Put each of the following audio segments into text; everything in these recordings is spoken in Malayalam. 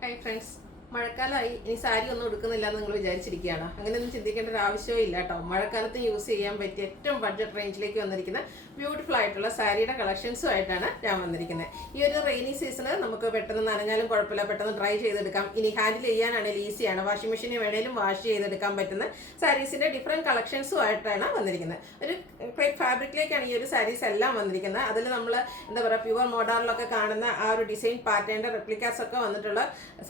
ഹായ് ഫ്രണ്ട്സ്, മഴക്കാലമായി ഇനി സാരി ഒന്നും എടുക്കുന്നില്ല എന്ന് നിങ്ങൾ വിചാരിച്ചിരിക്കുകയാണ്. അങ്ങനെയൊന്നും ചിന്തിക്കേണ്ട ഒരു ആവശ്യവും ഇല്ല കേട്ടോ. മഴക്കാലത്ത് യൂസ് ചെയ്യാൻ പറ്റിയ ഏറ്റവും ബഡ്ജറ്റ് റേഞ്ചിലേക്ക് വന്നിരിക്കുന്ന ബ്യൂട്ടിഫുൾ ആയിട്ടുള്ള സാരിയുടെ കളക്ഷൻസും ആയിട്ടാണ് ഞാൻ വന്നിരിക്കുന്നത്. ഈ ഒരു റെയിനി സീസണ് നമുക്ക് പെട്ടെന്ന് നനഞ്ഞാലും കുഴപ്പമില്ല, പെട്ടെന്ന് ഡ്രൈ ചെയ്തെടുക്കാം. ഇനി ഹാൻഡിൽ ചെയ്യാനാണെങ്കിൽ ഈസിയാണ്. വാഷിംഗ് മെഷീനിൽ വേണേലും വാഷ് ചെയ്തെടുക്കാൻ പറ്റുന്ന സാരീസിന്റെ ഡിഫറെന്റ് കളക്ഷൻസും ആയിട്ടാണ് വന്നിരിക്കുന്നത്. ഒരു ക്രേപ്പ് ഫാബ്രിക്കിലേക്കാണ് ഈ ഒരു സാരീസ് എല്ലാം വന്നിരിക്കുന്നത്. അതിൽ നമ്മൾ എന്താ പറയുക, പ്യുവർ മോഡാറിലൊക്കെ കാണുന്ന ആ ഒരു ഡിസൈൻ പാറ്റേണിന്റെ റെപ്ലിക്കാസ് ഒക്കെ വന്നിട്ടുള്ള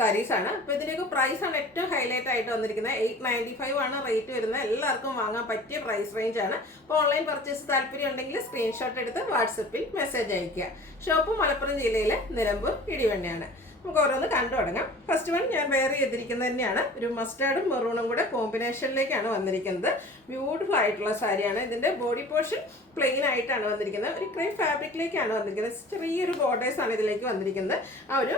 സാരീസാണ്. അപ്പോൾ ഇതിൻ്റെയൊക്കെ പ്രൈസ് ആണ് ഏറ്റവും ഹൈലൈറ്റ് ആയിട്ട് വന്നിരിക്കുന്നത്. 895 ആണ് റേറ്റ് വരുന്നത്. എല്ലാവർക്കും വാങ്ങാൻ പറ്റിയ പ്രൈസ് റേഞ്ച് ആണ്. അപ്പോൾ ഓൺലൈൻ പർച്ചേസ് താല്പര്യം ഉണ്ടെങ്കിൽ സ്ക്രീൻഷോട്ട് എടുത്ത് വാട്സപ്പിൽ മെസ്സേജ് അയയ്ക്കുക. ഷോപ്പ് മലപ്പുറം ജില്ലയിലെ നിലമ്പൂർ ഇടിവണ്ണയാണ്. നമുക്ക് ഓരോന്ന് കണ്ടു തുടങ്ങാം. ഫസ്റ്റ് വൺ ഞാൻ വെയർ ചെയ്തിരിക്കുന്നത് തന്നെയാണ്. ഒരു മസ്റ്റാർഡും മെറൂണും കൂടെ കോമ്പിനേഷനിലേക്കാണ് വന്നിരിക്കുന്നത്. ബ്യൂട്ടിഫുൾ ആയിട്ടുള്ള സാരിയാണ്. ഇതിന്റെ ബോഡി പോർഷൻ പ്ലെയിൻ ആയിട്ടാണ് വന്നിരിക്കുന്നത്. ഒരു ക്രേപ്പ് ഫാബ്രിക്കിലേക്കാണ് വന്നിരിക്കുന്നത്. ചെറിയൊരു ബോർഡേഴ്സ് ആണ് ഇതിലേക്ക് വന്നിരിക്കുന്നത്. ആ ഒരു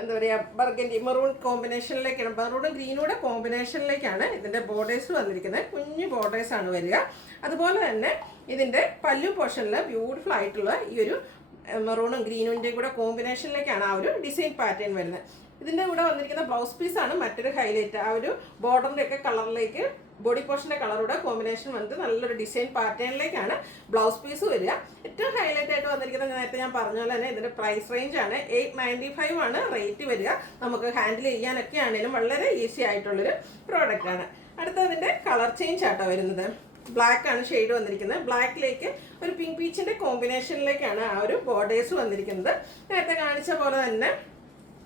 എന്താ പറയുക, ബർഗൻഡി മെറൂൺ കോമ്പിനേഷനിലേക്കാണ്, മെറൂണും ഗ്രീനൂടെ കോമ്പിനേഷനിലേക്കാണ് ഇതിൻ്റെ ബോർഡേഴ്സ് വന്നിരിക്കുന്നത്. കുഞ്ഞു ബോർഡേഴ്സാണ് വരിക. അതുപോലെ തന്നെ ഇതിൻ്റെ പല്ലു പോർഷനിൽ ബ്യൂട്ടിഫുൾ ആയിട്ടുള്ള ഈ ഒരു മെറൂണും ഗ്രീനിൻ്റെയും കൂടെ കോമ്പിനേഷനിലേക്കാണ് ആ ഒരു ഡിസൈൻ പാറ്റേൺ വരുന്നത്. ഇതിൻ്റെ കൂടെ വന്നിരിക്കുന്ന ബ്ലൗസ് പീസാണ് മറ്റൊരു ഹൈലൈറ്റ്. ആ ഒരു ബോർഡറിൻ്റെ ഒക്കെ കളറിലേക്ക് ബോഡി പോർഷൻ്റെ കളറുടെ കോമ്പിനേഷൻ വന്നിട്ട് നല്ലൊരു ഡിസൈൻ പാറ്റേണിലേക്കാണ് ബ്ലൗസ് പീസ് വരിക. ഏറ്റവും ഹൈലൈറ്റ് ആയിട്ട് വന്നിരിക്കുന്നത് നേരത്തെ ഞാൻ പറഞ്ഞ പോലെ തന്നെ ഇതിൻ്റെ പ്രൈസ് റേഞ്ച് ആണ്. 895 ആണ് റേറ്റ് വരിക. നമുക്ക് ഹാൻഡിൽ ചെയ്യാനൊക്കെ ആണെങ്കിലും വളരെ ഈസി ആയിട്ടുള്ളൊരു പ്രോഡക്റ്റ് ആണ്. അടുത്തതിൻ്റെ കളർ ചേഞ്ച് ആട്ടോ വരുന്നത്. ബ്ലാക്ക് ആണ് ഷെയ്ഡ് വന്നിരിക്കുന്നത്. ബ്ലാക്കിലേക്ക് ഒരു പിങ്ക് പീച്ചിൻ്റെ കോമ്പിനേഷനിലേക്കാണ് ആ ഒരു ബോർഡേഴ്സ് വന്നിരിക്കുന്നത്. നേരത്തെ കാണിച്ച പോലെ തന്നെ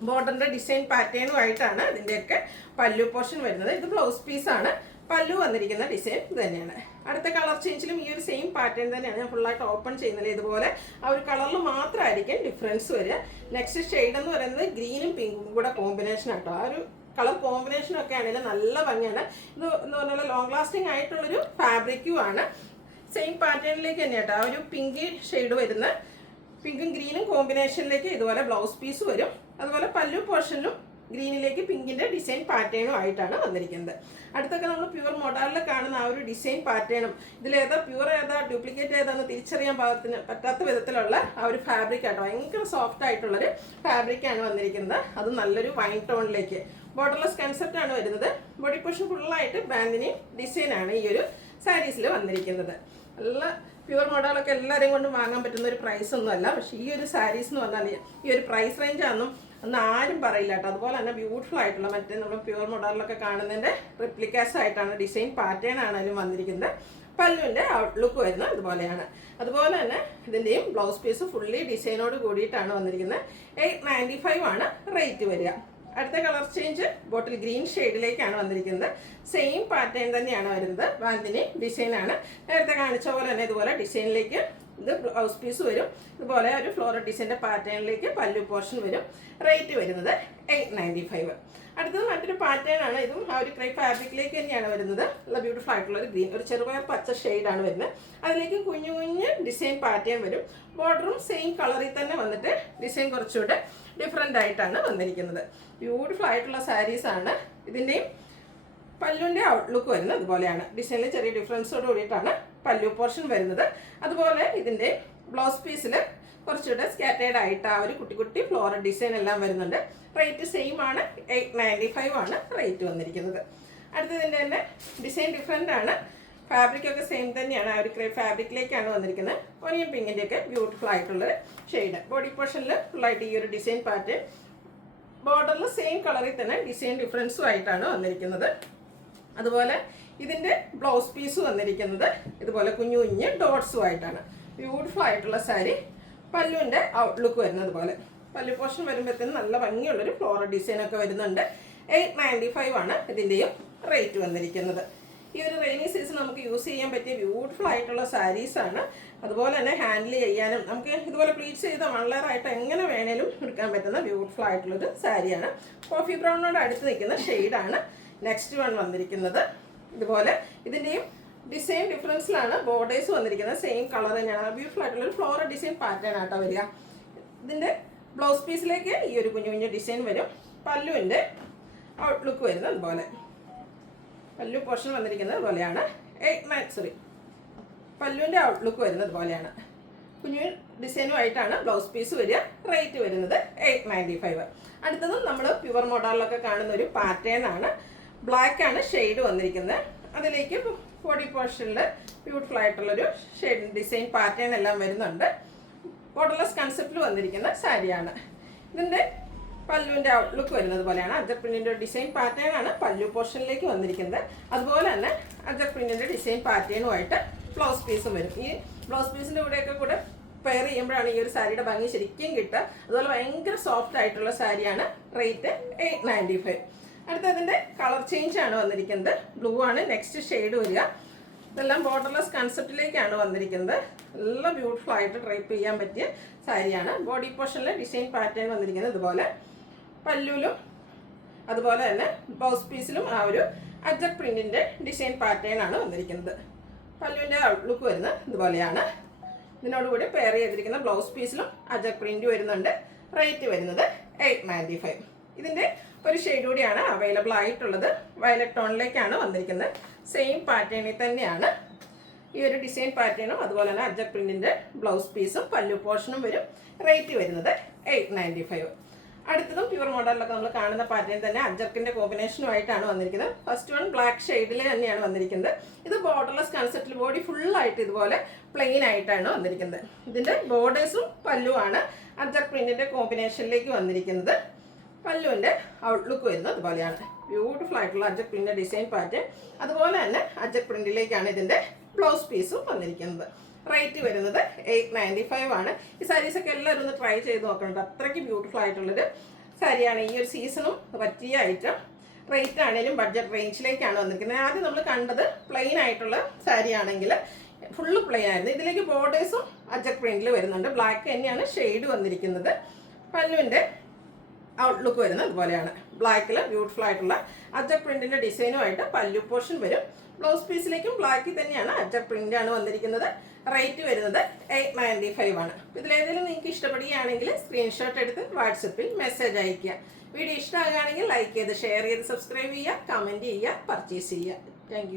ബോർഡറിൻ്റെ ഡിസൈൻ പാറ്റേണുമായിട്ടാണ് ഇതിൻ്റെയൊക്കെ പല്ലു പോർഷൻ വരുന്നത്. ഇത് ബ്ലൗസ് പീസാണ്. പല്ലു വന്നിരിക്കുന്ന ഡിസൈൻ ഇത് തന്നെയാണ്. അടുത്ത കളർ ചേഞ്ചിലും ഈ ഒരു സെയിം പാറ്റേൺ തന്നെയാണ്. ഞാൻ ഫുള്ളായിട്ട് ഓപ്പൺ ചെയ്യുന്നില്ല. ഇതുപോലെ ആ ഒരു കളറിൽ മാത്രമായിരിക്കും ഡിഫറൻസ് വരിക. നെക്സ്റ്റ് ഷെയ്ഡ് എന്ന് പറയുന്നത് ഗ്രീനും പിങ്കും കൂടെ കോമ്പിനേഷൻ ആട്ടോ. ആ ഒരു കളർ കോമ്പിനേഷനൊക്കെ ആണെങ്കിലും നല്ല ഭംഗിയാണ്. ഇത് എന്ന് പറഞ്ഞാൽ ലോങ് ലാസ്റ്റിംഗ് ആയിട്ടുള്ളൊരു ഫാബ്രിക്കും ആണ്. സെയിം പാറ്റേണിലേക്ക് തന്നെ കേട്ടോ. ആ ഒരു പിങ്ക് ഷെയ്ഡ് വരുന്ന പിങ്കും ഗ്രീനും കോമ്പിനേഷനിലേക്ക് ഇതുപോലെ ബ്ലൗസ് പീസ് വരും. അതുപോലെ പല്ലു പോർഷനിലും ഗ്രീനിലേക്ക് പിങ്കിൻ്റെ ഡിസൈൻ പാറ്റേണും ആയിട്ടാണ് വന്നിരിക്കുന്നത്. അടുത്തൊക്കെ നമ്മൾ പ്യുവർ മോഡലിൽ കാണുന്ന ആ ഒരു ഡിസൈൻ പാറ്റേണും ഇതിലേതാ പ്യുവർ ഏതാ ഡ്യൂപ്ലിക്കേറ്റ് ഏതാന്ന് തിരിച്ചറിയാൻ പറ്റാത്ത വിധത്തിലുള്ള ആ ഒരു ഫാബ്രിക് ആട്ടോ. ഭയങ്കര സോഫ്റ്റ് ആയിട്ടുള്ളൊരു ഫാബ്രിക്കാണ് വന്നിരിക്കുന്നത്. അത് നല്ലൊരു വൈൻ ടോണിലേക്ക് ബോർഡർലെസ് കൺസെപ്റ്റ് ആണ് വരുന്നത്. ബോഡി പോർഷൻ ഫുള്ളായിട്ട് ബാൻഡിനി ഡിസൈനാണ് ഈ ഒരു സാരീസിൽ വന്നിരിക്കുന്നത്. നല്ല പ്യുവർ മോഡലൊക്കെ എല്ലാവരെയും കൊണ്ട് വാങ്ങാൻ പറ്റുന്ന ഒരു പ്രൈസ് ഒന്നുമല്ല. പക്ഷേ ഈ ഒരു സാരീസ് എന്ന് പറഞ്ഞാൽ ഈ ഒരു പ്രൈസ് റേഞ്ച് ആണെന്നും ഒന്നും ആരും പറയില്ല കേട്ടോ. അതുപോലെ തന്നെ ബ്യൂട്ടിഫുൾ ആയിട്ടുള്ള മറ്റേ നമ്മൾ പ്യുവർ മോഡലിലൊക്കെ കാണുന്നതിൻ്റെ റിപ്ലിക്കാസ് ആയിട്ടാണ് ഡിസൈൻ പാറ്റേൺ ആണെങ്കിലും വന്നിരിക്കുന്നത്. പല്ലുവിൻ്റെ ഔട്ട്ലുക്ക് വരുന്നത് അതുപോലെയാണ്. അതുപോലെ തന്നെ ഇതിൻ്റെയും ബ്ലൗസ് പീസ് ഫുള്ളി ഡിസൈനോട് കൂടിയിട്ടാണ് വന്നിരിക്കുന്നത്. 895 ആണ് റേറ്റ് വരിക. അടുത്ത കളർ ചേഞ്ച് ബോട്ടിൽ ഗ്രീൻ ഷെയ്ഡിലേക്കാണ് വന്നിരിക്കുന്നത്. സെയിം പാറ്റേൺ തന്നെയാണ് വരുന്നത്. ബാന്തിനി ഡിസൈനാണ്. നേരത്തെ കാണിച്ച പോലെ തന്നെ ഇതുപോലെ ഡിസൈനിലേക്ക് ഇത് ബ്ലൗസ് പീസ് വരും. ഇതുപോലെ ഒരു ഫ്ലോറൽ ഡിസൈൻ്റെ പാറ്റേണിലേക്ക് പല്ലു പോർഷൻ വരും. റേറ്റ് വരുന്നത് 895. അടുത്തത് മറ്റൊരു പാറ്റേൺ ആണ്. ഇതും ആ ഒരു ക്രേപ്പ് ഫാബ്രിക്കിലേക്ക് തന്നെയാണ് വരുന്നത്. നല്ല ബ്യൂട്ടിഫുൾ ആയിട്ടുള്ള ഒരു ഗ്രീൻ, ഒരു ചെറുപയർ പച്ച ഷെയ്ഡാണ് വരുന്നത്. അതിലേക്ക് കുഞ്ഞു കുഞ്ഞ് ഡിസൈൻ പാറ്റേൺ വരും. ബോർഡറും സെയിം കളറിൽ തന്നെ വന്നിട്ട് ഡിസൈൻ കുറച്ചുകൂടെ ഡിഫറെൻ്റ് ആയിട്ടാണ് വന്നിരിക്കുന്നത്. ബ്യൂട്ടിഫുൾ ആയിട്ടുള്ള സാരീസാണ്. ഇതിൻ്റെയും പല്ലുവിൻ്റെ ഔട്ട്ലുക്ക് വരുന്നത് അതുപോലെയാണ്. ഡിസൈനിൽ ചെറിയ ഡിഫറൻസോട് കൂടിയിട്ടാണ് പല്ലു പോർഷൻ വരുന്നത്. അതുപോലെ ഇതിൻ്റെ ബ്ലൗസ് പീസിൽ കുറച്ചുകൂടെ സ്കാറ്റേഡ് ആയിട്ട് ആ ഒരു കുട്ടി കുട്ടി ഫ്ലോറൽ ഡിസൈൻ എല്ലാം വരുന്നുണ്ട്. റേറ്റ് സെയിം ആണ്. 895 ആണ് റേറ്റ് വന്നിരിക്കുന്നത്. അടുത്തതിൻ്റെ തന്നെ ഡിസൈൻ ഡിഫറെൻ്റ് ആണ്. ഫാബ്രിക്കൊക്കെ സെയിം തന്നെയാണ്. ആ ഒരു ക്രേപ്പ് ഫാബ്രിക്കിലേക്കാണ് വന്നിരിക്കുന്നത്. ഒനിയൻ പിങ്കിൻ്റെയൊക്കെ ബ്യൂട്ടിഫുൾ ആയിട്ടുള്ളൊരു ഷെയ്ഡ്. ബോഡി പോർഷനിൽ ഫുള്ളായിട്ട് ഈ ഒരു ഡിസൈൻ പാറ്റേൺ, ബോർഡറിൽ സെയിം കളറിൽ തന്നെ ഡിസൈൻ ഡിഫറൻസും ആയിട്ടാണ് വന്നിരിക്കുന്നത്. അതുപോലെ ഇതിൻ്റെ ബ്ലൗസ് പീസ് വന്നിരിക്കുന്നത് ഇതുപോലെ കുഞ്ഞു കുഞ്ഞ് ഡോട്ട്സും ആയിട്ടാണ്. ബ്യൂട്ടിഫുൾ ആയിട്ടുള്ള സാരി. പല്ലുവിൻ്റെ ഔട്ട്ലുക്ക് വരുന്നത് പോലെ പല്ലു പോർഷൻ വരുമ്പോഴത്തേനും നല്ല ഭംഗിയുള്ളൊരു ഫ്ലോറൽ ഡിസൈനൊക്കെ വരുന്നുണ്ട്. 895 ആണ് ഇതിൻ്റെയും റേറ്റ് വന്നിരിക്കുന്നത്. ഈ ഒരു റെയിനി സീസൺ നമുക്ക് യൂസ് ചെയ്യാൻ പറ്റിയ ബ്യൂട്ടിഫുൾ ആയിട്ടുള്ള സാരീസാണ്. അതുപോലെ തന്നെ ഹാൻഡിൽ ചെയ്യാനും നമുക്ക് ഇതുപോലെ പ്ലീറ്റ്സ് ചെയ്ത വളറായിട്ട് എങ്ങനെ വേണേലും എടുക്കാൻ പറ്റുന്ന ബ്യൂട്ടിഫുൾ ആയിട്ടുള്ളൊരു സാരിയാണ്. കോഫി ബ്രൗണിനോട് അടുത്ത് നിൽക്കുന്ന ഷെയ്ഡാണ് നെക്സ്റ്റ് വൺ വന്നിരിക്കുന്നത്. ഇതുപോലെ ഇതിൻ്റെയും ഡിസൈൻ ഡിഫറൻസിലാണ് ബോർഡേഴ്സ് വന്നിരിക്കുന്നത്. സെയിം കളർ തന്നെയാണ്. ബ്യൂട്ടിഫുൾ ആയിട്ടുള്ളൊരു ഫ്ലോറൽ ഡിസൈൻ പാറ്റേൺ ആട്ടോ വരിക. ഇതിൻ്റെ ബ്ലൗസ് പീസിലേക്ക് ഈ ഒരു കുഞ്ഞു കുഞ്ഞു ഡിസൈൻ വരും. പല്ലുവിൻ്റെ ഔട്ട്ലുക്ക് വരുന്നത് അതുപോലെ. പല്ലു പോർഷൻ വന്നിരിക്കുന്നത് അതുപോലെയാണ്. പല്ലുവിൻ്റെ ഔട്ട്ലുക്ക് വരുന്നത് പോലെയാണ്. കുഞ്ഞു ഡിസൈനുമായിട്ടാണ് ബ്ലൗസ് പീസ് വരിക. റേറ്റ് വരുന്നത് 895. അടുത്തതും നമ്മൾ പ്യുവർ മോഡലിലൊക്കെ കാണുന്ന ഒരു പാറ്റേൺ ആണ്. ബ്ലാക്ക് ആണ് ഷെയ്ഡ് വന്നിരിക്കുന്നത്. അതിലേക്ക് ബോഡി പോർഷനിൽ ബ്യൂട്ടിഫുൾ ആയിട്ടുള്ളൊരു ഷെയ്ഡ് ഡിസൈൻ പാറ്റേൺ എല്ലാം വരുന്നുണ്ട്. ബോർഡർലെസ് കൺസെപ്റ്റിൽ വന്നിരിക്കുന്ന സാരിയാണ്. ഇതിൻ്റെ പല്ലുവിൻ്റെ ഔട്ട്ലുക്ക് വരുന്നത് പോലെയാണ്. അജക് പ്രിന്റിൻ്റെ ഡിസൈൻ പാറ്റേൺ ആണ് പല്ലു പോർഷനിലേക്ക് വന്നിരിക്കുന്നത്. അതുപോലെ തന്നെ അജക് പ്രിന്റിൻ്റെ ഡിസൈൻ പാറ്റേണുമായിട്ട് ബ്ലൗസ് പീസും വരും. ഈ ബ്ലൗസ് പീസിൻ്റെ കൂടെ പെയർ ചെയ്യുമ്പോഴാണ് ഈ ഒരു സാരിയുടെ ഭംഗി ശരിക്കും കിട്ടുക. അതുപോലെ ഭയങ്കര സോഫ്റ്റ് ആയിട്ടുള്ള സാരിയാണ്. റേറ്റ് 895. അടുത്തതിൻ്റെ കളർ ചേഞ്ച് ആണ് വന്നിരിക്കുന്നത്. ബ്ലൂ ആണ് നെക്സ്റ്റ് ഷെയ്ഡ് വരിക. ഇതെല്ലാം ബോർഡർലെസ് കൺസെപ്റ്റിലേക്കാണ് വന്നിരിക്കുന്നത്. എല്ലാം ബ്യൂട്ടിഫുൾ ആയിട്ട് ഡ്രൈപ്പ് ചെയ്യാൻ പറ്റിയ സാരിയാണ്. ബോഡി പോർഷനിലെ ഡിസൈൻ പാറ്റേൺ വന്നിരിക്കുന്നത് ഇതുപോലെ. പല്ലുവിലും അതുപോലെ തന്നെ ബ്ലൗസ് പീസിലും ആ ഒരു അജക് പ്രിന്റിൻ്റെ ഡിസൈൻ പാറ്റേൺ ആണ് വന്നിരിക്കുന്നത്. പല്ലുവിൻ്റെ ഔട്ട്ലുക്ക് വരുന്നത് ഇതുപോലെയാണ്. ഇതിനോടുകൂടി പെയർ ചെയ്തിരിക്കുന്ന ബ്ലൗസ് പീസിലും അജക് പ്രിന്റ് വരുന്നുണ്ട്. റേറ്റ് വരുന്നത് 895. ഇതിൻ്റെ ഒരു ഷെയ്ഡ് കൂടിയാണ് അവൈലബിൾ ആയിട്ടുള്ളത്. വയലറ്റ് ടോണിലേക്കാണ് വന്നിരിക്കുന്നത്. സെയിം പാറ്റേണിൽ തന്നെയാണ് ഈ ഒരു ഡിസൈൻ പാറ്റേണും അതുപോലെ തന്നെ അജക് പ്രിന്റിൻ്റെ ബ്ലൗസ് പീസും പല്ലു പോർഷനും വരും. റേറ്റ് വരുന്നത് 895. അടുത്തതും പ്യുവർ മോഡലിലൊക്കെ നമ്മൾ കാണുന്ന പാറ്റേൺ തന്നെ അജക്കിൻ്റെ കോമ്പിനേഷനുമായിട്ടാണ് വന്നിരിക്കുന്നത്. ഫസ്റ്റ് വൺ ബ്ലാക്ക് ഷെയ്ഡിൽ തന്നെയാണ് വന്നിരിക്കുന്നത്. ഇത് ബോർഡർലെസ് കൺസെപ്റ്റിൽ ബോഡി ഫുള്ളായിട്ട് ഇതുപോലെ പ്ലെയിൻ ആയിട്ടാണ് വന്നിരിക്കുന്നത്. ഇതിൻ്റെ ബോർഡേഴ്സും പല്ലുവാണ് അജക് പ്രിന്റിൻ്റെ കോമ്പിനേഷനിലേക്ക് വന്നിരിക്കുന്നത്. പല്ലുവിൻ്റെ ഔട്ട്ലുക്ക് വരുന്നത് അതുപോലെയാണ്. ബ്യൂട്ടിഫുൾ ആയിട്ടുള്ള അജക് പ്രിന്റിൻ്റെ ഡിസൈൻ പാറ്റേൺ. അതുപോലെ തന്നെ അജക് പ്രിന്റിലേക്കാണ് ഇതിൻ്റെ ബ്ലൗസ് പീസും വന്നിരിക്കുന്നത്. റേറ്റ് വരുന്നത് 895 ആണ്. ഈ സാരീസൊക്കെ എല്ലാവരും ഒന്ന് ട്രൈ ചെയ്ത് നോക്കുന്നുണ്ട്. അത്രയ്ക്ക് ബ്യൂട്ടിഫുൾ ആയിട്ടുള്ളൊരു സാരിയാണ്. ഈ ഒരു സീസണും പറ്റിയ ഐറ്റം. റേറ്റ് ആണെങ്കിലും ബഡ്ജറ്റ് റേഞ്ചിലേക്കാണ് വന്നിരിക്കുന്നത്. ആദ്യം നമ്മൾ കണ്ടത് പ്ലെയിൻ ആയിട്ടുള്ള സാരി ആണെങ്കിൽ ഫുള്ള് പ്ലെയിൻ ആയിരുന്നു. ഇതിലേക്ക് ബോർഡേഴ്സും അജക് പ്രിന്റിൽ വരുന്നുണ്ട്. ബ്ലാക്ക് തന്നെയാണ് ഷെയ്ഡ് വന്നിരിക്കുന്നത്. പല്ലുവിൻ്റെ ഔട്ട്ലുക്ക് വരുന്നത് അതുപോലെയാണ്. ബ്ലാക്കിൽ ബ്യൂട്ടിഫുൾ ആയിട്ടുള്ള അജക് പ്രിന്റിൻ്റെ ഡിസൈനുമായിട്ട് പല്ലു പോർഷൻ വരും. ബ്ലൗസ് പീസിലേക്കും ബ്ലാക്കിൽ തന്നെയാണ് അജക് പ്രിൻ്റാണ് വന്നിരിക്കുന്നത്. റേറ്റ് വരുന്നത് 895 ആണ്. ഇതിലേതെങ്കിലും നിങ്ങൾക്ക് ഇഷ്ടപ്പെടുകയാണെങ്കിൽ സ്ക്രീൻഷോട്ട് എടുത്ത് വാട്സപ്പിൽ മെസ്സേജ് അയയ്ക്കുക. വീഡിയോ ഇഷ്ടമാകുകയാണെങ്കിൽ ലൈക്ക് ചെയ്ത് ഷെയർ ചെയ്ത് സബ്സ്ക്രൈബ് ചെയ്യുക, കമൻറ്റ് ചെയ്യുക, പർച്ചേസ് ചെയ്യുക. താങ്ക്